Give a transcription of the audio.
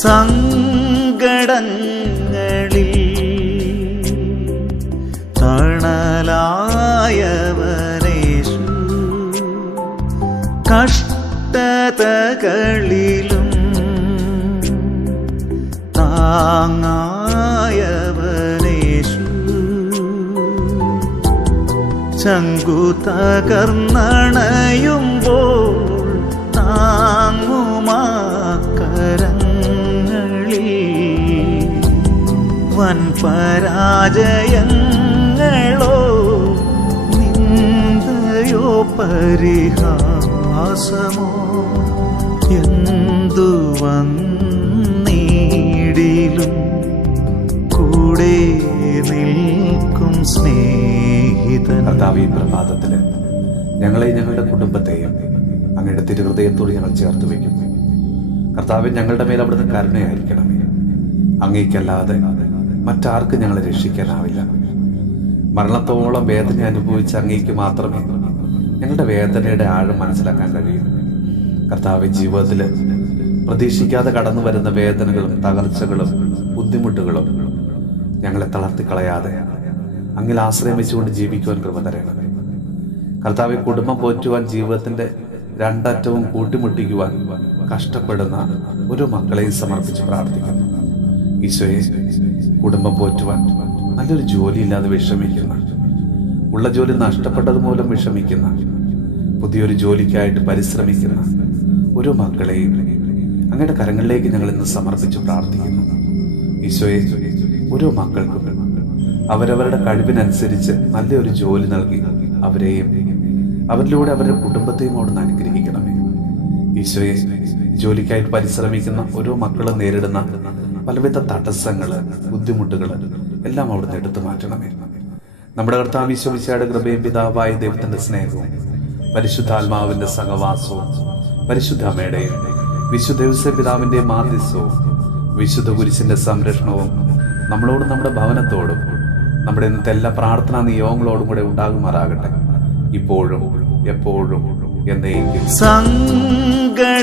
സങ്കടങ്ങളിൽ തണലായവനേശു, കഷ്ടതകളിലും താങ്ങായവനേശു, ചങ്കു തകർന്നണയുമ്പോൾ താങ്ങുമാക്കരങ്ങളിൽ വൻ പരാജയങ്ങളോ നിന്ദയോ പരിഹാസമോ എന്തു വന്നിടിലും കൂടെ നിൽക്കും സ്നേഹിതൻ. കർത്താവേ, ഈ പ്രഭാതത്തില് ഞങ്ങളെ ഞങ്ങളുടെ കുടുംബത്തെയും അങ്ങയുടെ തിരുഹൃദയത്തോട് ഞങ്ങൾ ചേർത്ത് വയ്ക്കുന്നു. കർത്താവേ, ഞങ്ങളുടെ മേൽ അവിടുന്ന് കരുണയായിരിക്കണമേ. അങ്ങേക്കല്ലാതെ മറ്റാർക്കും ഞങ്ങളെ രക്ഷിക്കാനാവില്ല. മരണത്തോളം വേദന അനുഭവിച്ച അങ്ങേക്ക് മാത്രമേ ഞങ്ങളുടെ വേദനയുടെ ആഴം മനസ്സിലാക്കാൻ കഴിയൂ. കർത്താവേ, ജീവിതത്തിൽ പ്രതീക്ഷിക്കാതെ കടന്നു വരുന്ന വേദനകളും തകർച്ചകളും ബുദ്ധിമുട്ടുകളും ഞങ്ങളെ തളർത്തിക്കളയാതെ അങ്ങിൽ ആശ്രയം വെച്ചുകൊണ്ട് ജീവിക്കുവാൻ കൃപ തരണമേ. കർത്താവെ, കുടുംബം പോറ്റുവാൻ ജീവിതത്തിന്റെ രണ്ടറ്റവും കൂട്ടിമുട്ടിക്കുവാൻ കഷ്ടപ്പെടുന്ന ഒരു മക്കളെയും സമർപ്പിച്ച് പ്രാർത്ഥിക്കുന്നു. ഈശോയെ, കുടുംബം പോറ്റുവാൻ നല്ലൊരു ജോലിയില്ലാതെ വിഷമിക്കുന്ന, ഉള്ള ജോലി നഷ്ടപ്പെട്ടത് മൂലം വിഷമിക്കുന്ന, പുതിയൊരു ജോലിക്കായിട്ട് പരിശ്രമിക്കുന്ന ഒരു മക്കളെയും അങ്ങയുടെ കരങ്ങളിലേക്ക് ഞങ്ങൾ ഇന്ന് സമർപ്പിച്ച് പ്രാർത്ഥിക്കുന്നു. ഈശോയെ, ഓരോ മക്കൾക്കും അവരവരുടെ കഴിവിനനുസരിച്ച് നല്ലൊരു ജോലി നൽകി അവരെയും അവരിലൂടെ അവരുടെ കുടുംബത്തെയും അവിടുന്ന് അനുഗ്രഹിക്കണമേ. ഈശോയെ, ജോലിക്കായി പരിശ്രമിക്കുന്ന ഓരോ മക്കളും നേരിടുന്ന പലവിധ തടസ്സങ്ങള്, ബുദ്ധിമുട്ടുകൾ എല്ലാം അവിടുന്ന് എടുത്തു മാറ്റണമേ. നമ്മുടെ കർത്താവ് ഈശോ മിശിഹായുടെ കൃപയും പിതാവായ ദൈവത്തിന്റെ സ്നേഹവും പരിശുദ്ധാത്മാവിന്റെ സഹവാസവും പരിശുദ്ധ അമ്മയുടെയും വിശുദ്ധ ഔസേപ്പ് പിതാവിന്റെയും മാധ്യസ്ഥവും വിശുദ്ധ കുരിശിന്റെ സംരക്ഷണവും നമ്മളോടും നമ്മുടെ ഭവനത്തോടും നമ്മുടെ ഇന്നത്തെ എല്ലാ പ്രാർത്ഥനാ നിയോഗങ്ങളോടും കൂടെ ഉണ്ടാകുമാറാകട്ടെ, ഇപ്പോഴും എപ്പോഴും എന്നേക്കും. സങ്കടങ്ങളിൽ